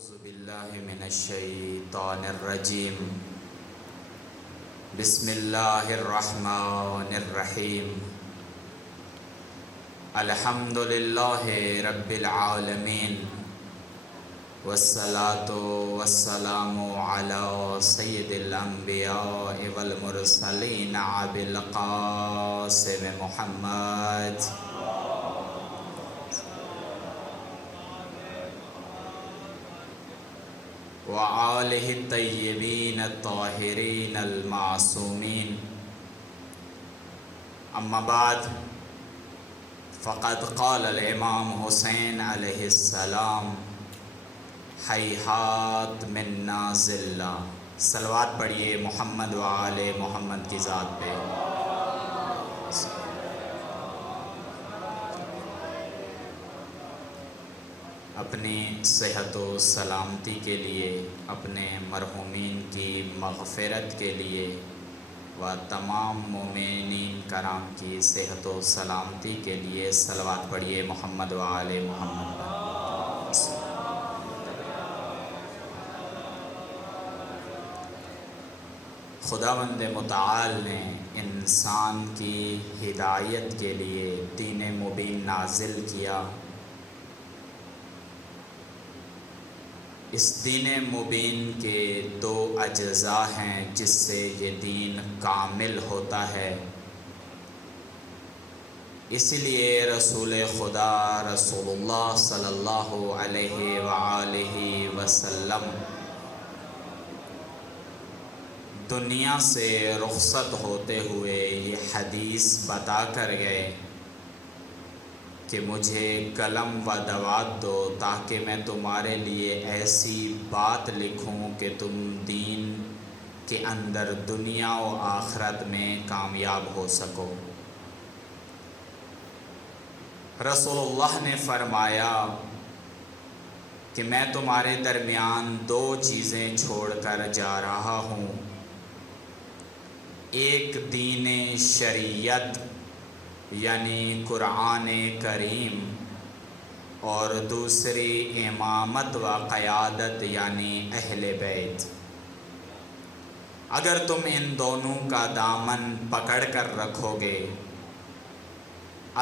اعوذ باللہ من الشیطان الرجیم بسم اللہ الرحمن الرحیم الحمد للہ رب العالمین والصلاة والسلام علی سید الانبیاء والمرسلین ابی القاسم محمد وآلہ الطیبین الطاہرین المعصومین اما بعد فقد قال الامام حسین علیہ السلام ہیہات منا ذلہ. صلوات پڑھیے محمد و آل محمد کی ذات پہ. اپنی صحت و سلامتی کے لیے، اپنے مرحومین کی مغفرت کے لیے و تمام مومنین کرام کی صحت و سلامتی کے لیے صلوات پڑھیے محمد و آل محمد پر. خداوند متعال نے انسان کی ہدایت کے لیے دین مبین نازل کیا. اس دین مبین کے دو اجزاء ہیں جس سے یہ دین کامل ہوتا ہے. اس لیے رسول خدا رسول اللہ صلی اللہ علیہ وآلہ وسلم دنیا سے رخصت ہوتے ہوئے یہ حدیث بتا کر گئے کہ مجھے قلم و دوات دو تاکہ میں تمہارے لیے ایسی بات لکھوں کہ تم دین کے اندر دنیا و آخرت میں کامیاب ہو سکو. رسول اللہ نے فرمایا کہ میں تمہارے درمیان دو چیزیں چھوڑ کر جا رہا ہوں. ایک دین شریعت یعنی قرآن کریم، اور دوسری امامت و قیادت یعنی اہل بیت. اگر تم ان دونوں کا دامن پکڑ کر رکھو گے،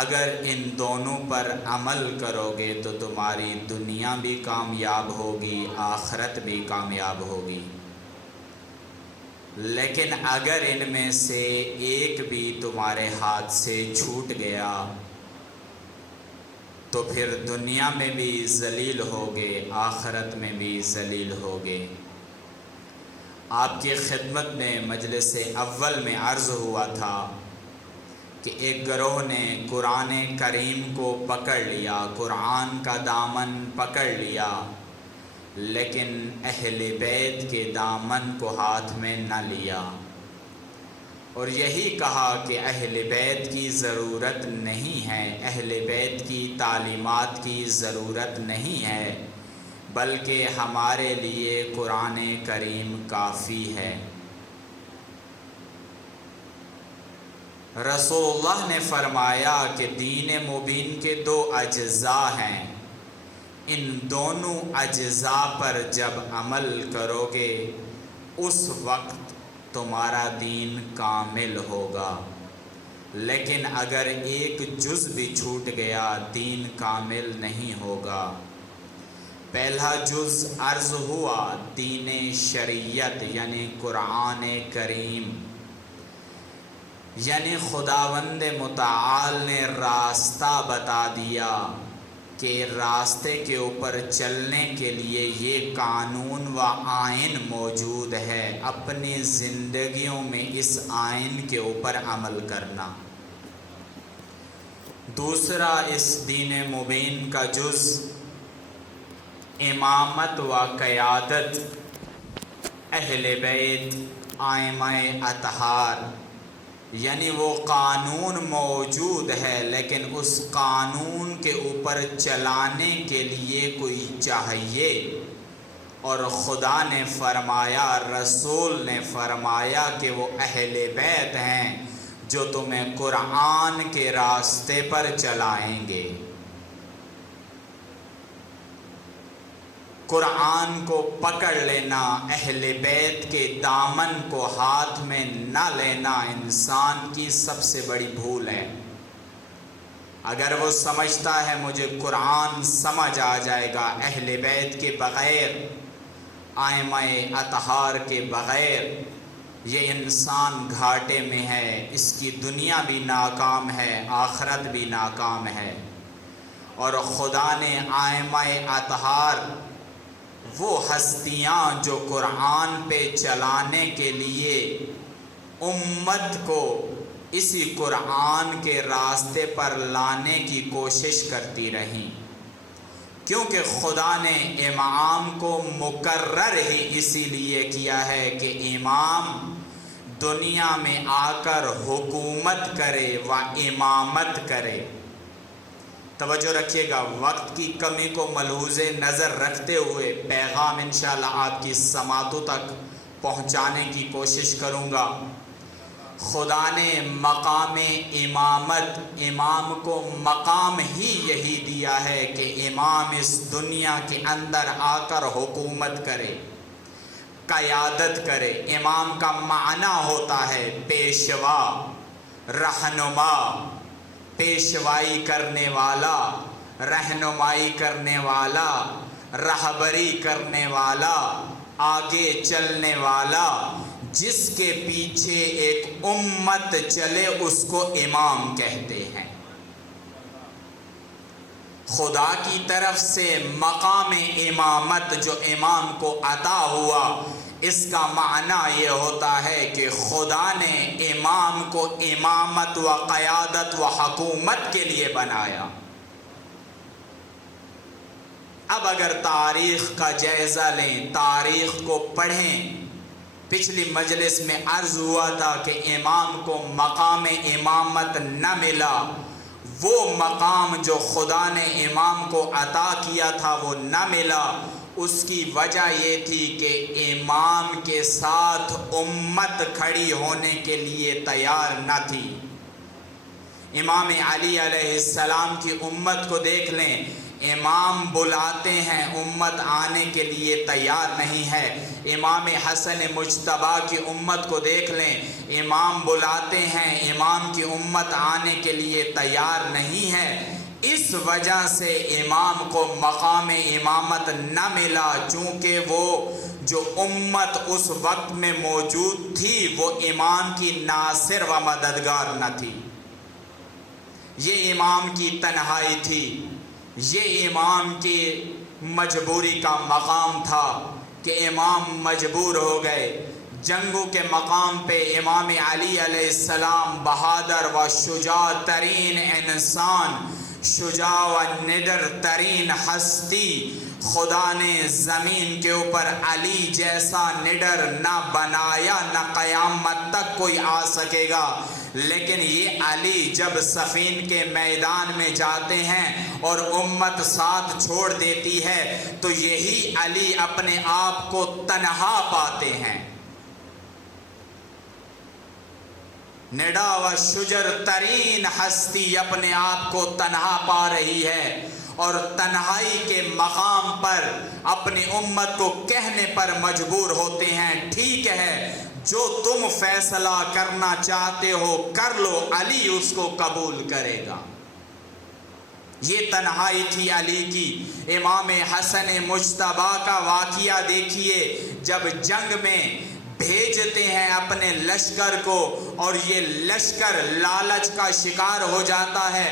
اگر ان دونوں پر عمل کرو گے تو تمہاری دنیا بھی کامیاب ہوگی، آخرت بھی کامیاب ہوگی. لیکن اگر ان میں سے ایک بھی تمہارے ہاتھ سے چھوٹ گیا تو پھر دنیا میں بھی ذلیل ہوگے، آخرت میں بھی ذلیل ہوگے. آپ کی خدمت میں مجلس اول میں عرض ہوا تھا کہ ایک گروہ نے قرآن کریم کو پکڑ لیا، قرآن کا دامن پکڑ لیا، لیکن اہل بیت کے دامن کو ہاتھ میں نہ لیا، اور یہی کہا کہ اہل بیت کی ضرورت نہیں ہے، اہل بیت کی تعلیمات کی ضرورت نہیں ہے، بلکہ ہمارے لیے قرآن کریم کافی ہے. رسول اللہ نے فرمایا کہ دین مبین کے دو اجزاء ہیں. ان دونوں اجزاء پر جب عمل کرو گے اس وقت تمہارا دین کامل ہوگا. لیکن اگر ایک جز بھی چھوٹ گیا دین کامل نہیں ہوگا. پہلا جز عرض ہوا دین شریعت یعنی قرآن کریم، یعنی خداوند متعال نے راستہ بتا دیا کہ راستے کے اوپر چلنے کے لیے یہ قانون و آئین موجود ہے، اپنی زندگیوں میں اس آئین کے اوپر عمل کرنا. دوسرا اس دین مبین کا جز امامت و قیادت، اہل بیت، ائمہ اطہار، یعنی وہ قانون موجود ہے لیکن اس قانون کے اوپر چلانے کے لیے کوئی چاہیے. اور خدا نے فرمایا، رسول نے فرمایا کہ وہ اہل بیت ہیں جو تمہیں قرآن کے راستے پر چلائیں گے. قرآن کو پکڑ لینا، اہل بیت کے دامن کو ہاتھ میں نہ لینا انسان کی سب سے بڑی بھول ہے۔ اگر وہ سمجھتا ہے مجھے قرآن سمجھ آ جائے گا اہل بیت کے بغیر، ائمہ اطہار کے بغیر، یہ انسان گھاٹے میں ہے، اس کی دنیا بھی ناکام ہے، آخرت بھی ناکام ہے۔ اور خدا نے ائمہ اطہار، وہ ہستیاں جو قرآن پہ چلانے کے لیے امت کو اسی قرآن کے راستے پر لانے کی کوشش کرتی رہیں، کیونکہ خدا نے امام کو مقرر ہی اسی لیے کیا ہے کہ امام دنیا میں آ کر حکومت کرے و امامت کرے۔ توجہ رکھیے گا، وقت کی کمی کو ملحوظ نظر رکھتے ہوئے پیغام انشاءاللہ آپ کی سماعتوں تک پہنچانے کی کوشش کروں گا۔ خدا نے مقام امامت، امام کو مقام ہی یہی دیا ہے کہ امام اس دنیا کے اندر آ کر حکومت کرے، قیادت کرے۔ امام کا معنی ہوتا ہے پیشوا، رہنما، پیشوائی کرنے والا، رہنمائی کرنے والا، رہبری کرنے والا، آگے چلنے والا۔ جس کے پیچھے ایک امت چلے اس کو امام کہتے ہیں۔ خدا کی طرف سے مقام امامت جو امام کو عطا ہوا، اس کا معنی یہ ہوتا ہے کہ خدا نے امام کو امامت و قیادت و حکومت کے لیے بنایا۔ اب اگر تاریخ کا جائزہ لیں، تاریخ کو پڑھیں، پچھلی مجلس میں عرض ہوا تھا کہ امام کو مقام امامت نہ ملا، وہ مقام جو خدا نے امام کو عطا کیا تھا وہ نہ ملا۔ اس کی وجہ یہ تھی کہ امام کے ساتھ امت کھڑی ہونے کے لیے تیار نہ تھی۔ امام علی علیہ السلام کی امت کو دیکھ لیں، امام بلاتے ہیں، امت آنے کے لیے تیار نہیں ہے۔ امام حسن مجتبیٰ کی امت کو دیکھ لیں، امام بلاتے ہیں، امام کی امت آنے کے لیے تیار نہیں ہے۔ اس وجہ سے امام کو مقام امامت نہ ملا، چونکہ وہ جو امت اس وقت میں موجود تھی وہ امام کی ناصر و مددگار نہ تھی۔ یہ امام کی تنہائی تھی، یہ امام کی مجبوری کا مقام تھا کہ امام مجبور ہو گئے۔ جنگوں کے مقام پہ امام علی علیہ السلام بہادر و شجاع ترین انسان، شجاع و نڈر ترین ہستی، خدا نے زمین کے اوپر علی جیسا نڈر نہ بنایا، نہ قیامت تک کوئی آ سکے گا۔ لیکن یہ علی جب صفین کے میدان میں جاتے ہیں اور امت ساتھ چھوڑ دیتی ہے تو یہی علی اپنے آپ کو تنہا پاتے ہیں۔ نڈا و شجر ترین ہستی اپنے آپ کو تنہا پا رہی ہے، اور تنہائی کے مقام پر اپنی امت کو کہنے پر مجبور ہوتے ہیں، ٹھیک ہے جو تم فیصلہ کرنا چاہتے ہو کر لو، علی اس کو قبول کرے گا۔ یہ تنہائی تھی علی کی۔ امام حسن مجتبیٰ کا واقعہ دیکھیے، جب جنگ میں بھیجتے ہیں اپنے لشکر کو اور یہ لشکر لالچ کا شکار ہو جاتا ہے،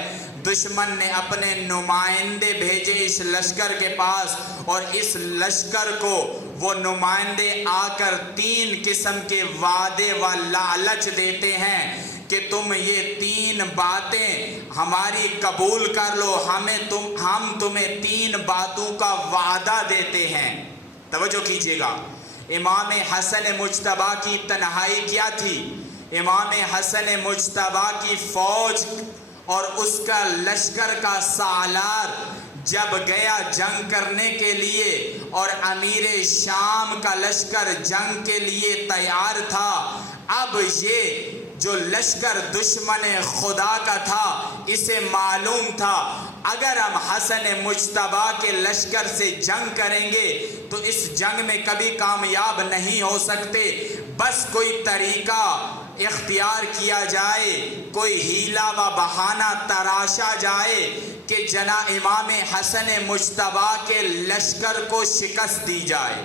دشمن نے اپنے نمائندے بھیجے اس لشکر کے پاس، اور اس لشکر کو وہ نمائندے آ کر 3 قسم کے وعدے و لالچ دیتے ہیں کہ تم یہ 3 باتیں ہماری قبول کر لو، ہم تمہیں 3 باتوں کا وعدہ دیتے ہیں۔ توجہ کیجیے گا، امام حسن مجتبیٰ کی تنہائی کیا تھی؟ امام حسن مجتبیٰ کی فوج اور اس کا لشکر کا سالار جب گیا جنگ کرنے کے لیے، اور امیر شام کا لشکر جنگ کے لیے تیار تھا، اب یہ جو لشکر دشمن خدا کا تھا اسے معلوم تھا اگر ہم حسن مجتبیٰ کے لشکر سے جنگ کریں گے تو اس جنگ میں کبھی کامیاب نہیں ہو سکتے، بس کوئی طریقہ اختیار کیا جائے، کوئی ہیلا و بہانہ تراشا جائے کہ جناب امام حسن مجتبیٰ کے لشکر کو شکست دی جائے۔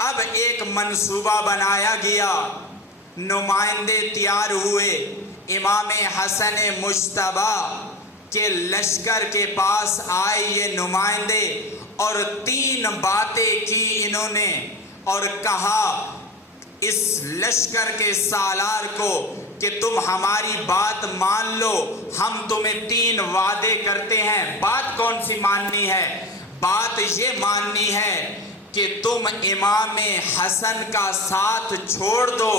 اب ایک منصوبہ بنایا گیا، نمائندے تیار ہوئے، امام حسن مجتبیٰ کے لشکر کے پاس آئے یہ نمائندے اور 3 باتیں کی انہوں نے، اور کہا اس لشکر کے سالار کو کہ تم ہماری بات مان لو، ہم تمہیں 3 وعدے کرتے ہیں۔ بات کون سی ماننی ہے؟ بات یہ ماننی ہے کہ تم امام حسن کا ساتھ چھوڑ دو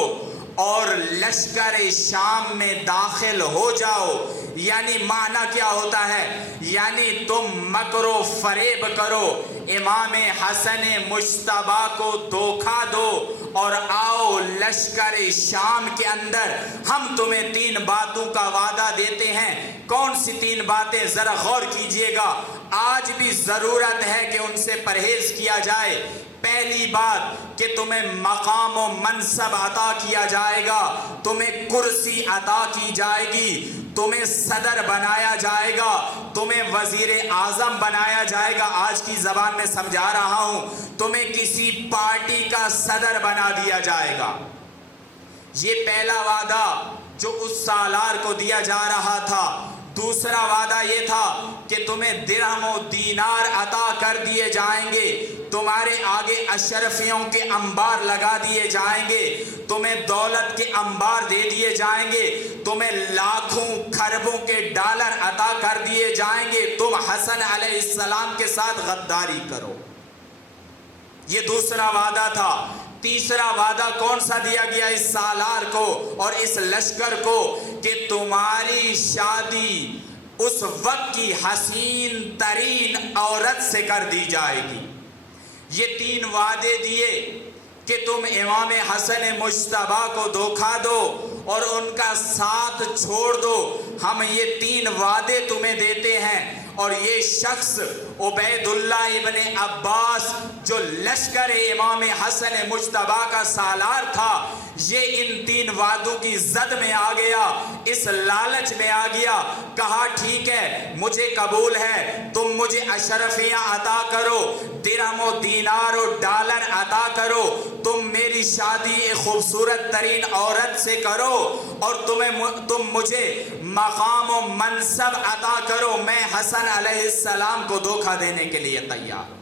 اور لشکر شام میں داخل ہو جاؤ۔ یعنی معنی کیا ہوتا ہے؟ یعنی تم مکر و فریب کرو، امام حسن مجتبیٰ کو دھوکہ دو اور آؤ لشکر شام کے اندر ہم تمہیں 3 باتوں کا وعدہ دیتے ہیں۔ کون سی 3 باتیں؟ ذرا غور کیجئے گا، آج بھی ضرورت ہے کہ ان سے پرہیز کیا جائے۔ پہلی بات کہ تمہیں مقام و منصب عطا کیا جائے گا، تمہیں کرسی عطا کی جائے گی، تمہیں صدر بنایا جائے گا، تمہیں وزیر اعظم بنایا جائے گا، آج کی زبان میں سمجھا رہا ہوں، تمہیں کسی پارٹی کا صدر بنا دیا جائے گا۔ یہ پہلا وعدہ جو اس سالار کو دیا جا رہا تھا۔ دوسرا وعدہ یہ تھا کہ تمہیں درہم و دینار عطا کر دیے جائیں گے، تمہارے آگے اشرفیوں کے انبار لگا دیے جائیں گے، تمہیں دولت کے انبار دے دیے جائیں گے، تمہیں لاکھوں کھربوں کے ڈالر عطا کر دیے جائیں گے، تم حسن علیہ السلام کے ساتھ غداری کرو۔ یہ دوسرا وعدہ تھا۔ تیسرا وعدہ کون سا دیا گیا اس سالار کو اور اس لشکر کو؟ کہ تمہاری شادی اس وقت کی حسین ترین عورت سے کر دی جائے گی۔ یہ 3 وعدے دیے کہ تم امام حسن مجتبیٰ کو دھوکہ دو اور ان کا ساتھ چھوڑ دو، ہم یہ 3 وعدے تمہیں دیتے ہیں۔ اور یہ شخص عبید اللہ ابن عباس جو لشکر امام حسن مجتبیٰ کا سالار تھا، یہ ان 3 وعدوں کی زد میں آ گیا، اس لالچ میں آ گیا، کہا ٹھیک ہے مجھے قبول ہے، تم مجھے اشرفیاں عطا کرو، درہم و دینار و ڈالر عطا کرو، تم میری شادی ایک خوبصورت ترین عورت سے کرو اور تم مجھے مقام و منصب عطا کرو، میں حسن علیہ السلام کو دھوکہ دینے کے لیے تیار۔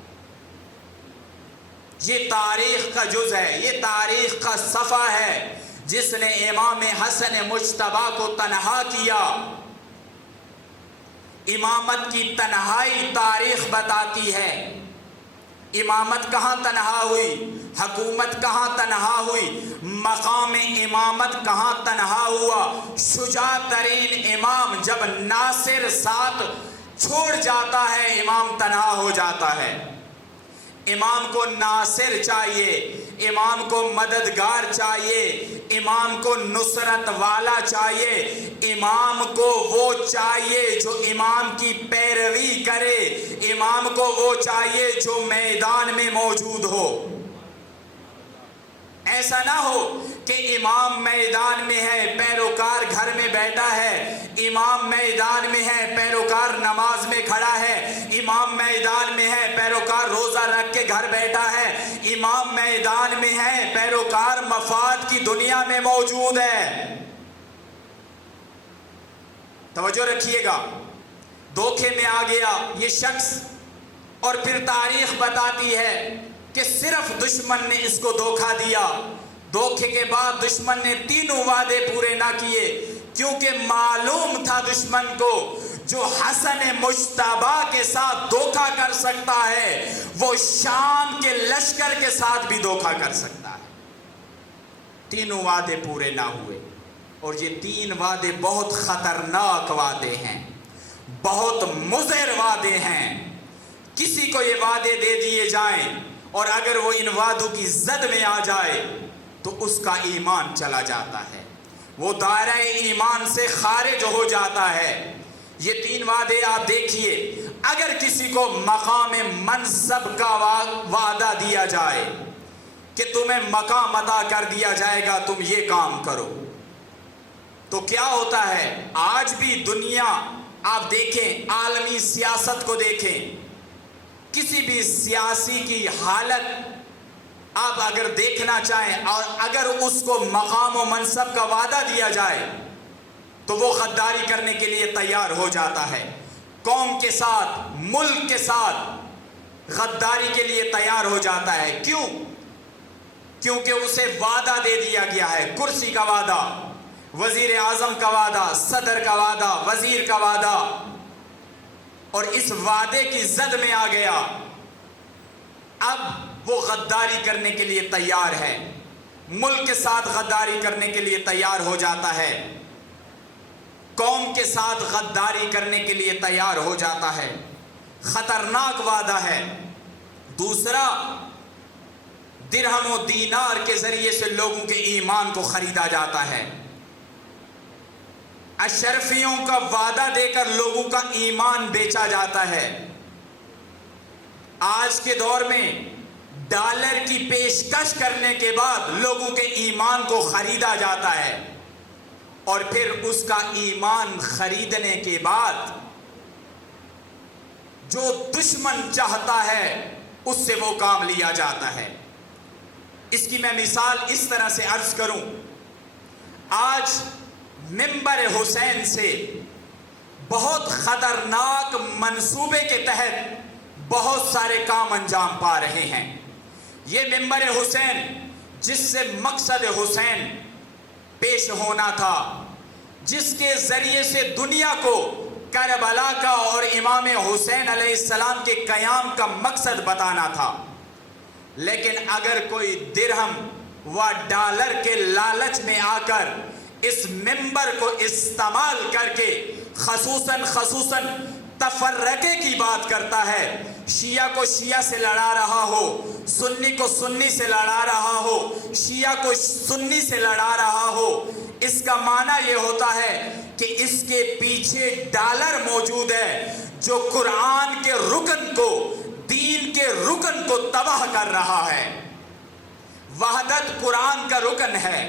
یہ تاریخ کا جز ہے، یہ تاریخ کا صفحہ ہے جس نے امام حسن مجتبیٰ کو تنہا کیا۔ امامت کی تنہائی تاریخ بتاتی ہے۔ امامت کہاں تنہا ہوئی؟ حکومت کہاں تنہا ہوئی؟ مقام امامت کہاں تنہا ہوا؟ شجاع ترین امام جب ناصر ساتھ چھوڑ جاتا ہے، امام تنہا ہو جاتا ہے۔ امام کو ناصر چاہیے، امام کو مددگار چاہیے، امام کو نصرت والا چاہیے، امام کو وہ چاہیے جو امام کی پیروی کرے، امام کو وہ چاہیے جو میدان میں موجود ہو۔ ایسا نہ ہو کہ امام میدان میں ہے، پیروکار گھر میں بیٹھا ہے، امام میدان میں ہے، پیروکار نماز میں کھڑا ہے، امام میدان میں ہے، پیروکار روزہ رکھ کے گھر بیٹھا ہے، امام میدان میں ہے، پیروکار مفاد کی دنیا میں موجود ہے۔ توجہ رکھیے گا، دھوکے میں آ گیا یہ شخص، اور پھر تاریخ بتاتی ہے کہ صرف دشمن نے اس کو دھوکہ دیا۔ دھوکے کے بعد دشمن نے 3 وعدے پورے نہ کیے، کیونکہ معلوم تھا دشمن کو جو حسن مجتبیٰ کے ساتھ دھوکہ کر سکتا ہے وہ شام کے لشکر کے ساتھ بھی دھوکہ کر سکتا ہے۔ 3 وعدے پورے نہ ہوئے، اور یہ 3 وعدے بہت خطرناک وعدے ہیں، بہت مضر وعدے ہیں۔ کسی کو یہ وعدے دے دیے جائیں اور اگر وہ ان وعدوں کی زد میں آ جائے تو اس کا ایمان چلا جاتا ہے، وہ دائرہ ایمان سے خارج ہو جاتا ہے۔ یہ 3 وعدے آپ دیکھیے، اگر کسی کو مقام منصب کا وعدہ دیا جائے کہ تمہیں مقام عطا کر دیا جائے گا، تم یہ کام کرو، تو کیا ہوتا ہے؟ آج بھی دنیا آپ دیکھیں، عالمی سیاست کو دیکھیں، کسی بھی سیاسی کی حالت آپ اگر دیکھنا چاہیں اور اگر اس کو مقام و منصب کا وعدہ دیا جائے تو وہ غداری کرنے کے لیے تیار ہو جاتا ہے، قوم کے ساتھ، ملک کے ساتھ غداری کے لیے تیار ہو جاتا ہے۔ کیوں؟ کیونکہ اسے وعدہ دے دیا گیا ہے، کرسی کا وعدہ، وزیر اعظم کا وعدہ، صدر کا وعدہ، وزیر کا وعدہ، اور اس وعدے کی زد میں آ گیا، اب وہ غداری کرنے کے لیے تیار ہے، ملک کے ساتھ غداری کرنے کے لیے تیار ہو جاتا ہے، قوم کے ساتھ غداری کرنے کے لیے تیار ہو جاتا ہے۔ خطرناک وعدہ ہے۔ دوسرا، درہم و دینار کے ذریعے سے لوگوں کے ایمان کو خریدا جاتا ہے، اشرفیوں کا وعدہ دے کر لوگوں کا ایمان بیچا جاتا ہے۔ آج کے دور میں ڈالر کی پیشکش کرنے کے بعد لوگوں کے ایمان کو خریدا جاتا ہے، اور پھر اس کا ایمان خریدنے کے بعد جو دشمن چاہتا ہے اس سے وہ کام لیا جاتا ہے۔ اس کی میں مثال اس طرح سے عرض کروں، آج منبر حسین سے بہت خطرناک منصوبے کے تحت بہت سارے کام انجام پا رہے ہیں۔ یہ منبر حسین جس سے مقصد حسین پیش ہونا تھا، جس کے ذریعے سے دنیا کو کربلا کا اور امام حسین علیہ السلام کے قیام کا مقصد بتانا تھا، لیکن اگر کوئی درہم و ڈالر کے لالچ میں آ کر اس منبر کو استعمال کر کے خصوصاً تفرقے کی بات کرتا ہے، شیعہ کو شیعہ سے لڑا رہا ہو، سنی کو سنی سے لڑا رہا ہو، شیعہ کو سنی سے لڑا رہا ہو، اس کا معنی یہ ہوتا ہے کہ اس کے پیچھے ڈالر موجود ہے جو قرآن کے رکن کو، دین کے رکن کو تباہ کر رہا ہے۔ وحدت قرآن کا رکن ہے،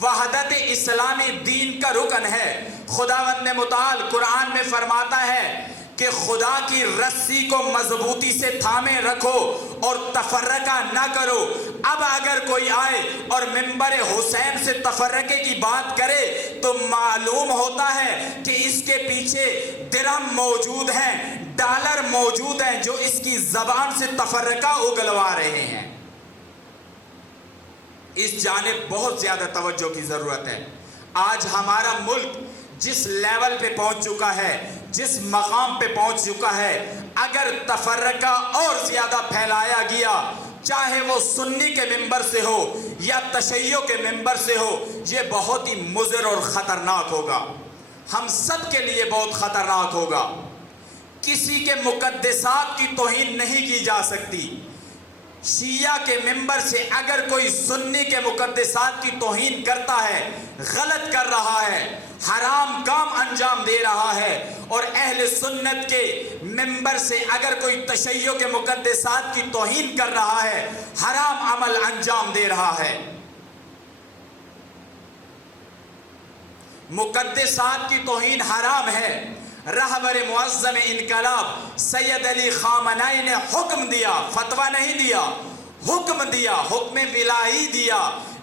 وحدت اسلامی دین کا رکن ہے۔ خداوند متعال قرآن میں فرماتا ہے کہ خدا کی رسی کو مضبوطی سے تھامے رکھو اور تفرقہ نہ کرو۔ اب اگر کوئی آئے اور منبر حسین سے تفرقے کی بات کرے تو معلوم ہوتا ہے کہ اس کے پیچھے درہم موجود ہیں، ڈالر موجود ہیں جو اس کی زبان سے تفرقہ اگلوا رہے ہیں۔ اس جانب بہت زیادہ توجہ کی ضرورت ہے۔ آج ہمارا ملک جس لیول پہ پہنچ چکا ہے، جس مقام پہ پہنچ چکا ہے، اگر تفرقہ اور زیادہ پھیلایا گیا، چاہے وہ سنی کے منبر سے ہو یا تشیع کے منبر سے ہو، یہ بہت ہی مضر اور خطرناک ہوگا، ہم سب کے لیے بہت خطرناک ہوگا۔ کسی کے مقدسات کی توہین نہیں کی جا سکتی۔ شیعہ کے منبر سے اگر کوئی سنی کے مقدسات کی توہین کرتا ہے، غلط کر رہا ہے، حرام کام انجام دے رہا ہے، اور اہل سنت کے منبر سے اگر کوئی تشیع کے مقدسات کی توہین کر رہا ہے، حرام عمل انجام دے رہا ہے۔ مقدسات کی توہین حرام ہے۔ رہبر معظم انقلاب سید علی خامنائی نے حکم دیا، فتویٰ نہیں دیا، حکم دیا، حکم ولایی دیا،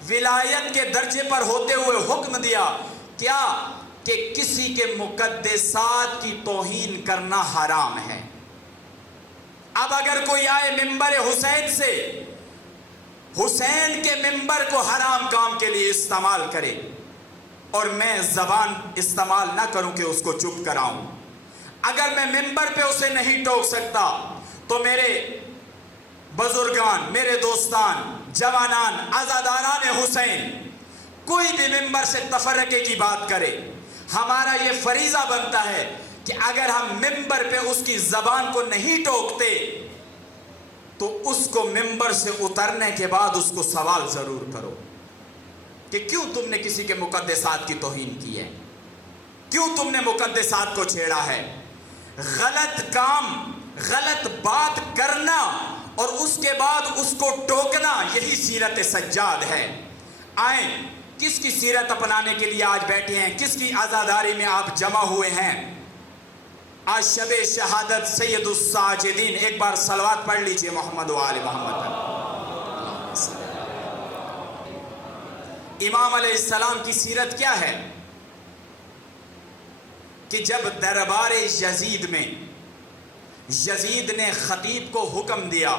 ولایت کے درجے پر ہوتے ہوئے حکم دیا، کیا کہ کسی کے مقدسات کی توہین کرنا حرام ہے۔ اب اگر کوئی آئے منبر حسین سے، حسین کے منبر کو حرام کام کے لیے استعمال کرے، اور میں زبان استعمال نہ کروں کہ اس کو چپ کراؤں، اگر میں منبر پہ اسے نہیں ٹوک سکتا تو میرے بزرگان، میرے دوستان، جوانان، عزاداران حسین کوئی بھی ممبر سے تفرقے کی بات کرے، ہمارا یہ فریضہ بنتا ہے کہ اگر ہم ممبر پہ اس کی زبان کو نہیں ٹوکتے تو اس کو ممبر سے اترنے کے بعد اس کو سوال ضرور کرو کہ کیوں تم نے کسی کے مقدسات کی توہین کی ہے۔ کیوں تم نے مقدسات کو چھیڑا ہے؟ غلط کام، غلط بات کرنا اور اس کے بعد اس کو ٹوکنا، یہی سیرت سجاد ہے۔ آئیں، کس کی سیرت اپنانے کے لیے آج بیٹھے ہیں؟ کس کی عزاداری میں آپ جمع ہوئے ہیں؟ آج شب شہادت سید الساجدین، ایک بار صلوات پڑھ لیجئے محمد و آل محمد۔ امام علیہ السلام کی سیرت کیا ہے کہ جب دربار یزید میں یزید نے خطیب کو حکم دیا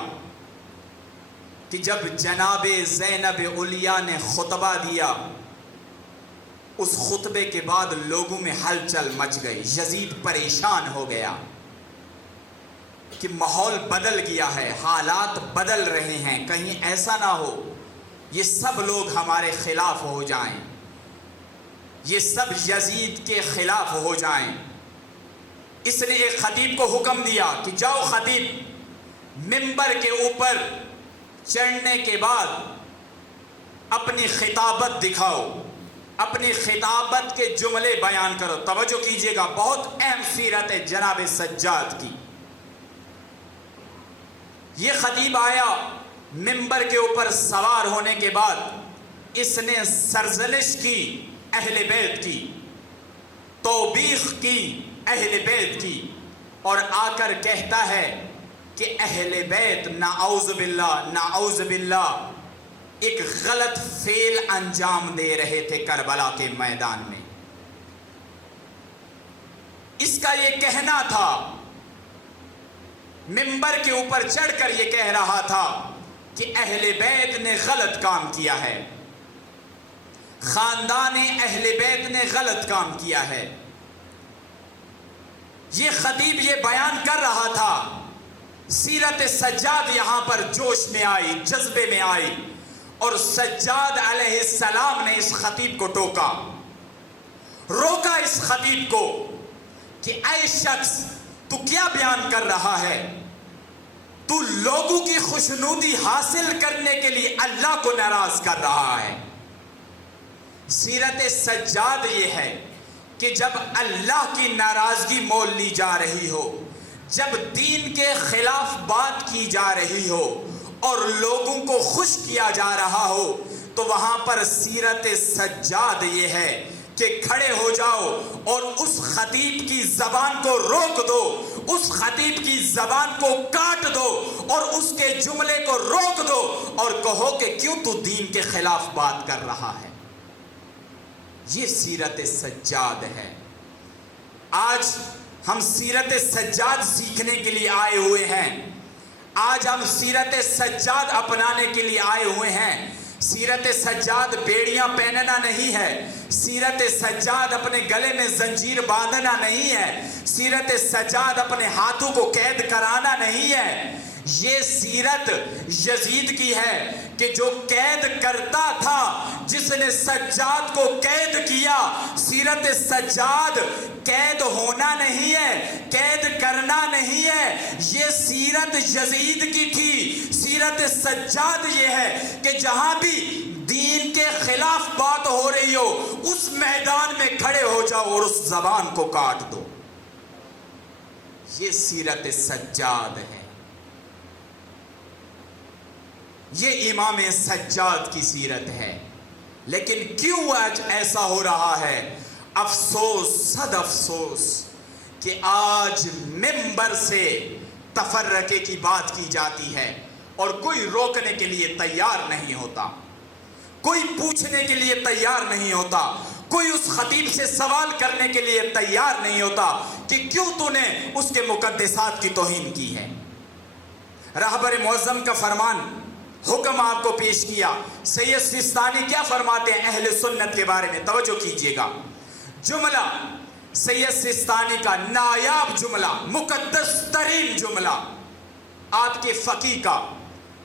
کہ جب جناب زینب علیہ نے خطبہ دیا، اس خطبے کے بعد لوگوں میں ہلچل مچ گئی، یزید پریشان ہو گیا کہ ماحول بدل گیا ہے، حالات بدل رہے ہیں، کہیں ایسا نہ ہو یہ سب لوگ ہمارے خلاف ہو جائیں، یہ سب یزید کے خلاف ہو جائیں۔ اس نے ایک خطیب کو حکم دیا کہ جاؤ خطیب، منبر کے اوپر چڑھنے کے بعد اپنی خطابت دکھاؤ، اپنی خطابت کے جملے بیان کرو۔ توجہ کیجئے گا، بہت اہم سیرت ہے جناب سجاد کی۔ یہ خطیب آیا، منبر کے اوپر سوار ہونے کے بعد اس نے سرزنش کی اہل بیت کی، توبیخ کی اہل بیت کی، اور آ کر کہتا ہے کہ اہل بیت نعوذ باللہ ایک غلط فعل انجام دے رہے تھے کربلا کے میدان میں۔ اس کا یہ کہنا تھا، منبر کے اوپر چڑھ کر یہ کہہ رہا تھا کہ اہل بیت نے غلط کام کیا ہے، خاندان اہل بیت نے غلط کام کیا ہے۔ یہ خطیب یہ بیان کر رہا تھا، سیرت سجاد یہاں پر جوش میں آئی، جذبے میں آئی، اور سجاد علیہ السلام نے اس خطیب کو ٹوکا، روکا اس خطیب کو کہ اے شخص تو کیا بیان کر رہا ہے؟ تو لوگوں کی خوشنودی حاصل کرنے کے لیے اللہ کو ناراض کر رہا ہے۔ سیرت سجاد یہ ہے کہ جب اللہ کی ناراضگی مول لی جا رہی ہو، جب دین کے خلاف بات کی جا رہی ہو اور لوگوں کو خوش کیا جا رہا ہو، تو وہاں پر سیرت سجاد یہ ہے کہ کھڑے ہو جاؤ اور اس خطیب کی زبان کو روک دو، اس خطیب کی زبان کو کاٹ دو اور اس کے جملے کو روک دو اور کہو کہ کیوں تو دین کے خلاف بات کر رہا ہے۔ یہ سیرت سجاد ہے۔ آج ہم سیرت سجاد سیکھنے کے لیے آئے ہوئے ہیں، آج ہم سیرت سجاد اپنانے کے لیے آئے ہوئے ہیں۔ سیرت سجاد بیڑیاں پہننا نہیں ہے، سیرت سجاد اپنے گلے میں زنجیر باندھنا نہیں ہے، سیرت سجاد اپنے ہاتھوں کو قید کرانا نہیں ہے۔ یہ سیرت یزید کی ہے کہ جو قید کرتا تھا، جس نے سجاد کو قید کیا۔ سیرت سجاد قید ہونا نہیں ہے، قید کرنا نہیں ہے، یہ سیرت یزید کی تھی۔ سیرت سجاد یہ ہے کہ جہاں بھی دین کے خلاف بات ہو رہی ہو، اس میدان میں کھڑے ہو جاؤ اور اس زبان کو کاٹ دو۔ یہ سیرت سجاد ہے، یہ امام سجاد کی سیرت ہے۔ لیکن کیوں آج ایسا ہو رہا ہے؟ افسوس، صد افسوس کہ آج منبر سے تفرقے کی بات کی جاتی ہے اور کوئی روکنے کے لیے تیار نہیں ہوتا، کوئی پوچھنے کے لیے تیار نہیں ہوتا، کوئی اس خطیب سے سوال کرنے کے لیے تیار نہیں ہوتا کہ کیوں تو نے اس کے مقدسات کی توہین کی ہے۔ رہبر معظم کا فرمان، حکم آپ کو پیش کیا۔ سید سیستانی کیا فرماتے ہیں اہل سنت کے بارے میں؟ توجہ کیجئے گا، جملہ سید سیستانی کا نایاب جملہ، مقدس ترین جملہ، آپ کے فقیہ کا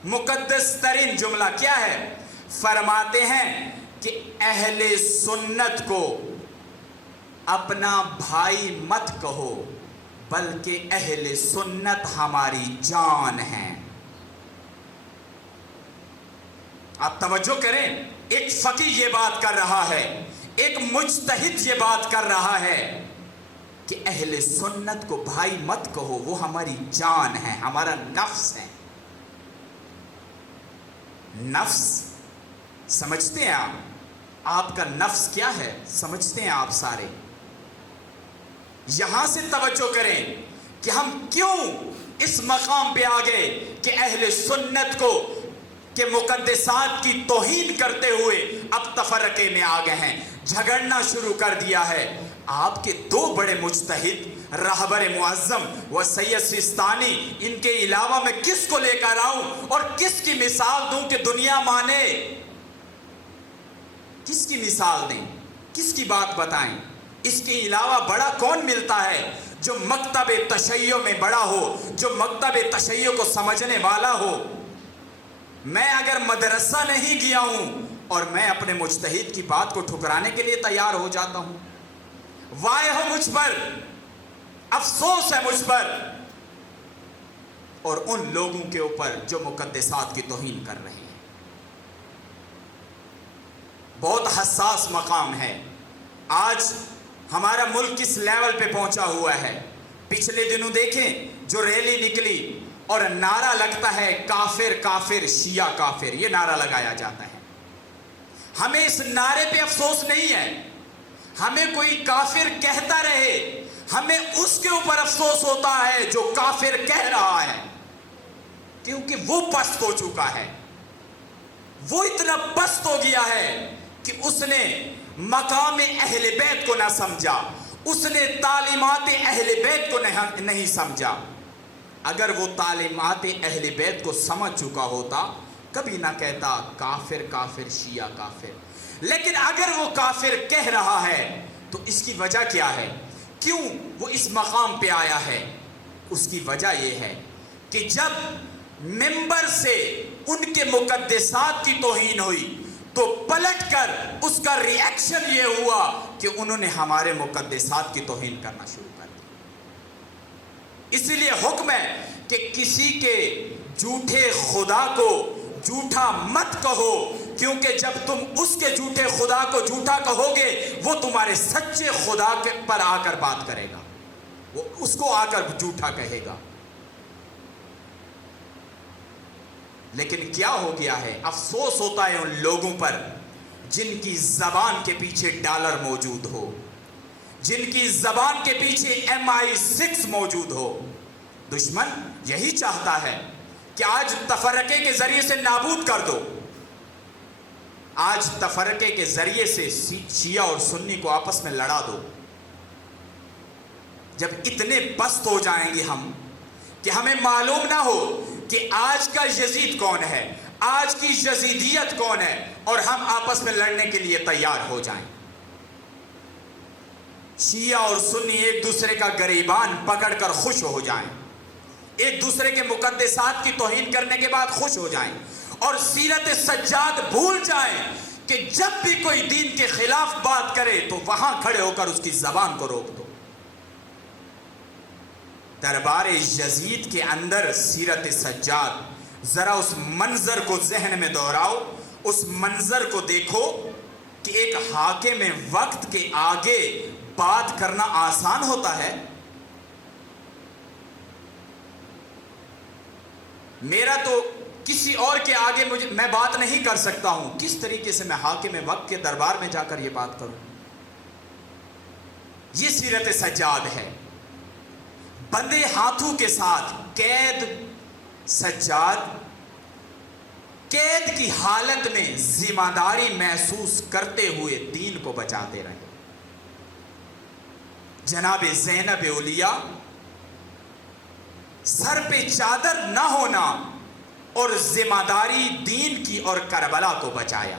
مقدس ترین جملہ کیا ہے؟ فرماتے ہیں کہ اہل سنت کو اپنا بھائی مت کہو، بلکہ اہل سنت ہماری جان ہیں۔ آپ توجہ کریں، ایک فقیہ یہ بات کر رہا ہے، ایک مجتہد یہ بات کر رہا ہے کہ اہل سنت کو بھائی مت کہو، وہ ہماری جان ہے، ہمارا نفس ہے۔ نفس سمجھتے ہیں آپ کا نفس کیا ہے؟ سمجھتے ہیں آپ سارے؟ یہاں سے توجہ کریں کہ ہم کیوں اس مقام پہ آ گئے کہ اہل سنت کو کہ مقدسات کی توہین کرتے ہوئے اب تفرقے میں آ گئے ہیں، جھگڑنا شروع کر دیا ہے۔ آپ کے دو بڑے مجتہد رہبر معظم و سید سیستانی، ان کے علاوہ میں کس کو لے کر آؤں اور کس کی مثال دوں کہ دنیا مانے؟ کس کی مثال دیں؟ کس کی بات بتائیں؟ اس کے علاوہ بڑا کون ملتا ہے جو مکتب تشیع میں بڑا ہو، جو مکتب تشیع کو سمجھنے والا ہو؟ میں اگر مدرسہ نہیں گیا ہوں اور میں اپنے مجتہد کی بات کو ٹھکرانے کے لیے تیار ہو جاتا ہوں، وائے ہو مجھ پر، افسوس ہے مجھ پر اور ان لوگوں کے اوپر جو مقدسات کی توہین کر رہے ہیں۔ بہت حساس مقام ہے۔ آج ہمارا ملک کس لیول پہ پہنچا ہوا ہے؟ پچھلے دنوں دیکھیں جو ریلی نکلی اور نعرہ لگتا ہے کافر کافر شیعہ کافر، یہ نعرہ لگایا جاتا ہے۔ ہمیں اس نعرے پہ افسوس نہیں ہے، ہمیں کوئی کافر کہتا رہے، ہمیں اس کے اوپر افسوس ہوتا ہے جو کافر کہہ رہا ہے، کیونکہ وہ پست ہو چکا ہے، وہ اتنا پست ہو گیا ہے کہ اس نے مقام اہل بیت کو نہ سمجھا، اس نے تعلیمات اہل بیت کو نہیں سمجھا۔ اگر وہ تعلیمات اہل بیت کو سمجھ چکا ہوتا کبھی نہ کہتا کافر کافر شیعہ کافر۔ لیکن اگر وہ کافر کہہ رہا ہے تو اس کی وجہ کیا ہے؟ کیوں وہ اس مقام پہ آیا ہے؟ اس کی وجہ یہ ہے کہ جب منبر سے ان کے مقدسات کی توہین ہوئی تو پلٹ کر اس کا ری ایکشن یہ ہوا کہ انہوں نے ہمارے مقدسات کی توہین کرنا شروع کر دی۔ اسی لیے حکم ہے کہ کسی کے جھوٹے خدا کو جھوٹا مت کہو، کیونکہ جب تم اس کے جھوٹے خدا کو جھوٹا کہو گے وہ تمہارے سچے خدا کے پر آ کر بات کرے گا، وہ اس کو آ کر جھوٹا کہے گا۔ لیکن کیا ہو گیا ہے؟ افسوس ہوتا ہے ان لوگوں پر جن کی زبان کے پیچھے ڈالر موجود ہو، جن کی زبان کے پیچھے MI6 موجود ہو۔ دشمن یہی چاہتا ہے کہ آج تفرقے کے ذریعے سے نابود کر دو، آج تفرقے کے ذریعے سے شیعہ اور سنی کو آپس میں لڑا دو۔ جب اتنے پست ہو جائیں گے ہم کہ ہمیں معلوم نہ ہو کہ آج کا یزید کون ہے، آج کی یزیدیت کون ہے، اور ہم آپس میں لڑنے کے لیے تیار ہو جائیں، شیعہ اور سنی ایک دوسرے کا گریبان پکڑ کر خوش ہو جائیں، ایک دوسرے کے مقدسات کی توہین کرنے کے بعد خوش ہو جائیں، اور سیرت سجاد بھول جائیں کہ جب بھی کوئی دین کے خلاف بات کرے تو وہاں کھڑے ہو کر اس کی زبان کو روک دو۔ دربار یزید کے اندر سیرت سجاد، ذرا اس منظر کو ذہن میں دہراؤ، اس منظر کو دیکھو کہ ایک حاکم وقت کے آگے بات کرنا آسان ہوتا ہے؟ میرا تو کسی اور کے آگے میں بات نہیں کر سکتا ہوں، کس طریقے سے میں حاکم وقت کے دربار میں جا کر یہ بات کروں؟ یہ سیرت سجاد ہے۔ بندے ہاتھوں کے ساتھ قید سجاد قید کی حالت میں ذمہ داری محسوس کرتے ہوئے دین کو بچاتے رہے۔ جناب زینب اولیاء سر پہ چادر نہ ہونا اور ذمہ داری دین کی اور کربلا کو بچایا۔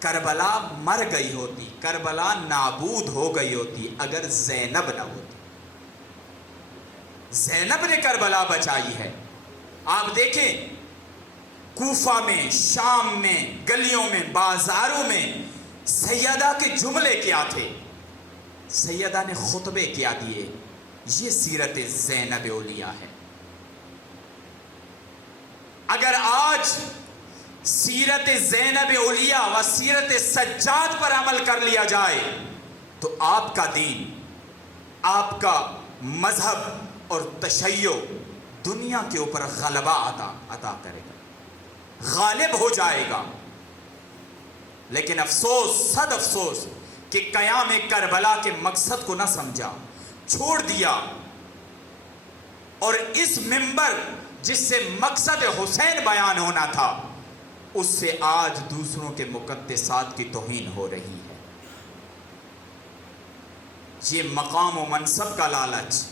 کربلا مر گئی ہوتی، کربلا نابود ہو گئی ہوتی اگر زینب نہ ہوتی۔ زینب نے کربلا بچائی ہے۔ آپ دیکھیں کوفہ میں، شام میں، گلیوں میں، بازاروں میں سیدہ کے جملے کیا تھے، سیدہ نے خطبے کیا دیے۔ یہ سیرت زینب اولیاء ہے۔ اگر آج سیرت زینب علیہ و سیرت سجاد پر عمل کر لیا جائے تو آپ کا دین، آپ کا مذہب اور تشیع دنیا کے اوپر غلبہ عطا کرے گا، غالب ہو جائے گا۔ لیکن افسوس، صد افسوس کہ قیام کربلا کے مقصد کو نہ سمجھا، چھوڑ دیا، اور اس منبر جس سے مقصد حسین بیان ہونا تھا، اس سے آج دوسروں کے مقدسات کی توہین ہو رہی ہے۔ یہ مقام و منصب کا لالچ،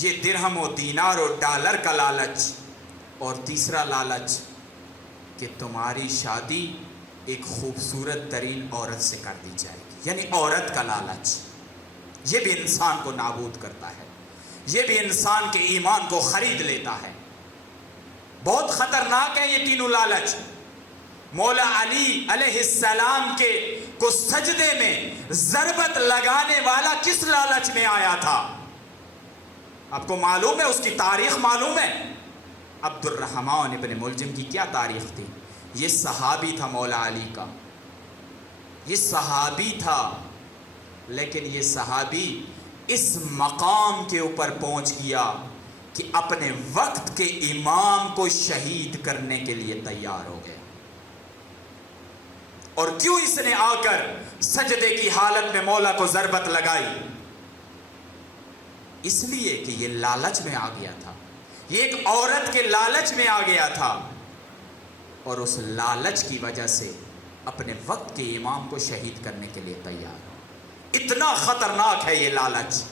یہ درہم و دینار و ڈالر کا لالچ، اور تیسرا لالچ کہ تمہاری شادی ایک خوبصورت ترین عورت سے کر دی جائے گی، یعنی عورت کا لالچ، یہ بھی انسان کو نابود کرتا ہے، یہ بھی انسان کے ایمان کو خرید لیتا ہے۔ بہت خطرناک ہے یہ تینوں لالچ۔ مولا علی علیہ السلام کے کو سجدے میں ضربت لگانے والا کس لالچ میں آیا تھا؟ آپ کو معلوم ہے، اس کی تاریخ معلوم ہے؟ عبد الرحمن ابن ملجم کی کیا تاریخ تھی؟ یہ صحابی تھا مولا علی کا، یہ صحابی تھا، لیکن یہ صحابی اس مقام کے اوپر پہنچ گیا کہ اپنے وقت کے امام کو شہید کرنے کے لیے تیار ہو گیا۔ اور کیوں اس نے آ کر سجدے کی حالت میں مولا کو ضربت لگائی؟ اس لیے کہ یہ لالچ میں آ گیا تھا، یہ ایک عورت کے لالچ میں آ گیا تھا، اور اس لالچ کی وجہ سے اپنے وقت کے امام کو شہید کرنے کے لیے تیار ہو۔ اتنا خطرناک ہے یہ لالچ،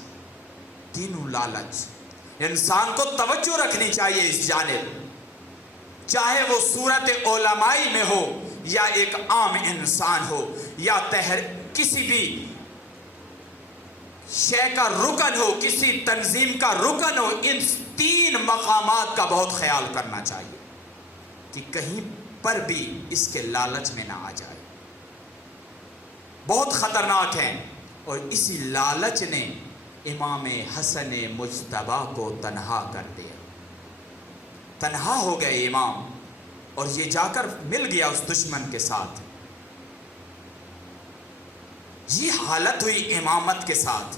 تینوں لالچ۔ انسان کو توجہ رکھنی چاہیے اس جانب، چاہے وہ صورت علمائی میں ہو یا ایک عام انسان ہو یا کسی بھی شے کا رکن ہو، کسی تنظیم کا رکن ہو، ان تین مقامات کا بہت خیال کرنا چاہیے کہ کہیں پر بھی اس کے لالچ میں نہ آ جائے، بہت خطرناک ہے۔ اور اسی لالچ نے امام حسن مجتبی کو تنہا کر دیا، تنہا ہو گئے امام، اور یہ جا کر مل گیا اس دشمن کے ساتھ۔ یہ حالت ہوئی امامت کے ساتھ،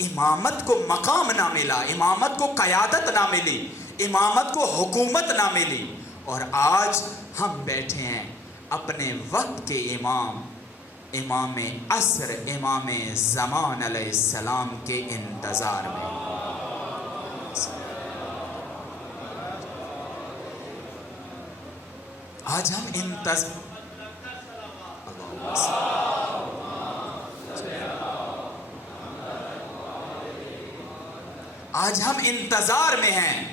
امامت کو مقام نہ ملا، امامت کو قیادت نہ ملی، امامت کو حکومت نہ ملی، اور آج ہم بیٹھے ہیں اپنے وقت کے امام، امام عصر، امام زمان علیہ السلام کے انتظار میں۔ آج ہم انتظار میں ہیں،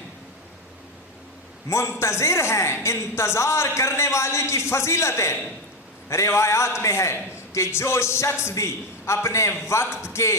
منتظر ہیں۔ انتظار کرنے والی کی فضیلت ہے۔ روایات میں ہے کہ جو شخص بھی اپنے وقت کے